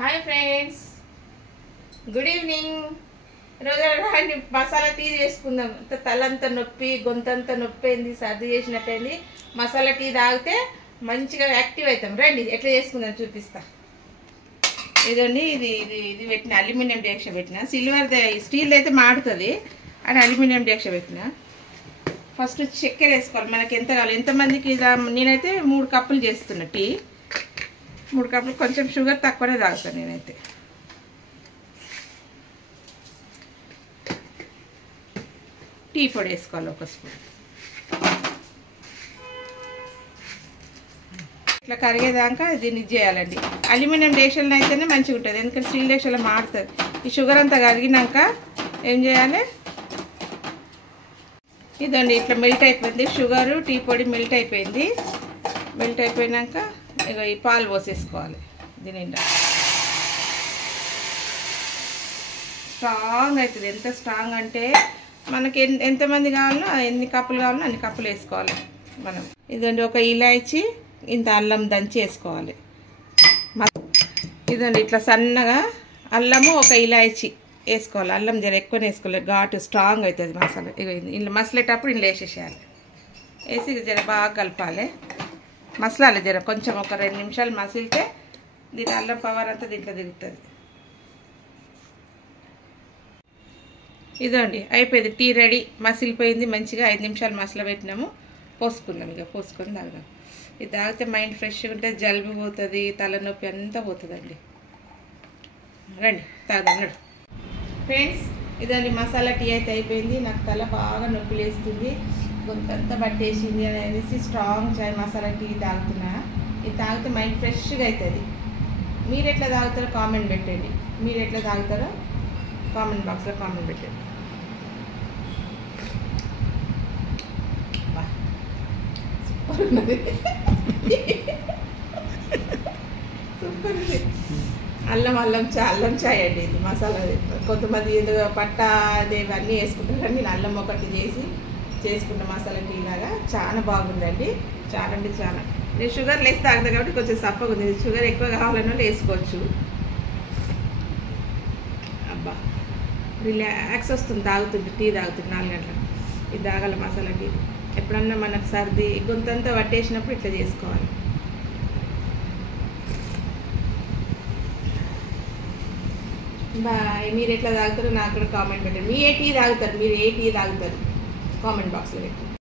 Hi friends, good evening. రోజు masala tea చేసుకుందాం. తలంతా నొప్పి, గొంతంతా నొప్పి అయింది, సర్ది చేసినట్టయింది. మసాలా టీ తాగితే మంచిగా యాక్టివ్ అవుతాం. రండి ఎట్లా చేసుకుందాం చూపిస్తా. ఇదండి, ఇది ఇది ఇది పెట్టిన అల్యూమినియం డేక్ష పెట్టిన. సిల్వర్ స్టీల్ అయితే మాడుతుంది అని అల్యూమినియం డేక్ష పెట్టిన. ఫస్ట్ చక్కెర వేసుకోవాలి. మనకి ఎంత కావాలి, ఎంతమందికి నేనైతే 3 కప్పులు చేస్తున్నా టీ. 3 కప్పులు. కొంచెం షుగర్ తక్కువనే తాగుతాను నేనైతే. టీ పొడి వేసుకోవాలి 1 స్పూన్. ఇట్లా కరిగేదాకా దీన్ని చేయాలండి. అల్యూమినియం డేక్షలు అయితేనే మంచిగా ఉంటుంది, ఎందుకంటే స్టీల్ డేక్షలో మాడుతుంది. ఈ షుగర్ అంతా కరిగినాక ఏం చేయాలి, ఇదండి ఇట్లా మెల్ట్ అయిపోయింది. షుగరు టీ పొడి మెల్ట్ అయిపోయింది. మెల్ట్ అయిపోయినాక ఇక ఈ పాలు పోసేసుకోవాలి. దీని నిండా స్ట్రాంగ్ అవుతుంది. ఎంత స్ట్రాంగ్ అంటే మనకి ఎంతమంది కావాలో, ఎన్ని కప్పులు కావాలో అన్ని కప్పులు వేసుకోవాలి మనం. ఇదండి ఒక ఇలాచి, ఇంత అల్లం దంచి వేసుకోవాలి. ఇదండి ఇట్లా సన్నగా అల్లము, ఒక ఇలాచి వేసుకోవాలి. అల్లం జర ఎక్కువనే వేసుకోవాలి, ఘాటు స్ట్రాంగ్ అవుతుంది మసాలా. ఇక ఇంట్లో మసలేటప్పుడు ఇంట్లో వేసేసేయాలి. వేసి జర బాగా కలపాలి, మసలాలి. జర కొంచెం ఒక 2 నిమిషాలు మసిలితే దీని అల్లం పవర్ అంతా దీంట్లో దిగుతుంది. ఇదండి అయిపోయింది, టీ రెడీ. మసిలిపోయింది మంచిగా. 5 నిమిషాలు మసల పెట్టినాము. పోసుకుందాం. ఇక పోసుకొని తాగుదాం. ఇది తాగితే మైండ్ ఫ్రెష్గా ఉంటుంది, జలుబు పోతుంది, తలనొప్పి అంతా పోతుందండి. రండి తాగుదాం. నడు ఫ్రెండ్స్. ఇదండి మసాలా టీ అయితే అయిపోయింది. నాకు తల బాగా నొప్పి లేస్తుంది, గొంతంతా పట్టేసింది అనేసి స్ట్రాంగ్ చాయ్ మసాలా టీ తాగుతున్నా. ఇది తాగితే మైండ్ ఫ్రెష్గా అవుతుంది. మీరు ఎట్లా తాగుతారో కామెంట్ పెట్టండి. మీరు ఎట్లా తాగుతారో కామెంట్ బాక్స్లో కామెంట్ పెట్టండి. సూపర్ ఉన్నది, సూపర్ ఉంది. అల్లం చాయ్ అండి ఇది. మసాలా కొంతమంది ఏదో పట్ట అదే ఇవన్నీ వేసుకుంటారు. నేను అల్లం ఒకటి చేసుకున్న మసాలా టీ లాగా చాలా బాగుందండి. చాలా అంటే చాలా. నేను షుగర్ లేసి తాగుతా కాబట్టి కొంచెం సప్పగా ఉంది. షుగర్ ఎక్కువ కావాలన్నా వేసుకోవచ్చు. అబ్బా రిలాక్స్ వస్తుంది తాగుతుంది. టీ తాగుతుంది 4 గంటలకు. ఇది తాగాల మసాలా టీ. ఎప్పుడన్నా మనకు సర్ది గొంతంతా పట్టేసినప్పుడు ఇట్లా చేసుకోవాలి. బాయ్. మీరు ఎట్లా తాగుతారో నాకు కూడా కామెంట్ పెట్టండి. మీరు ఏ టీ తాగుతారు కామెంట్ బాక్స్లో పెట్టండి.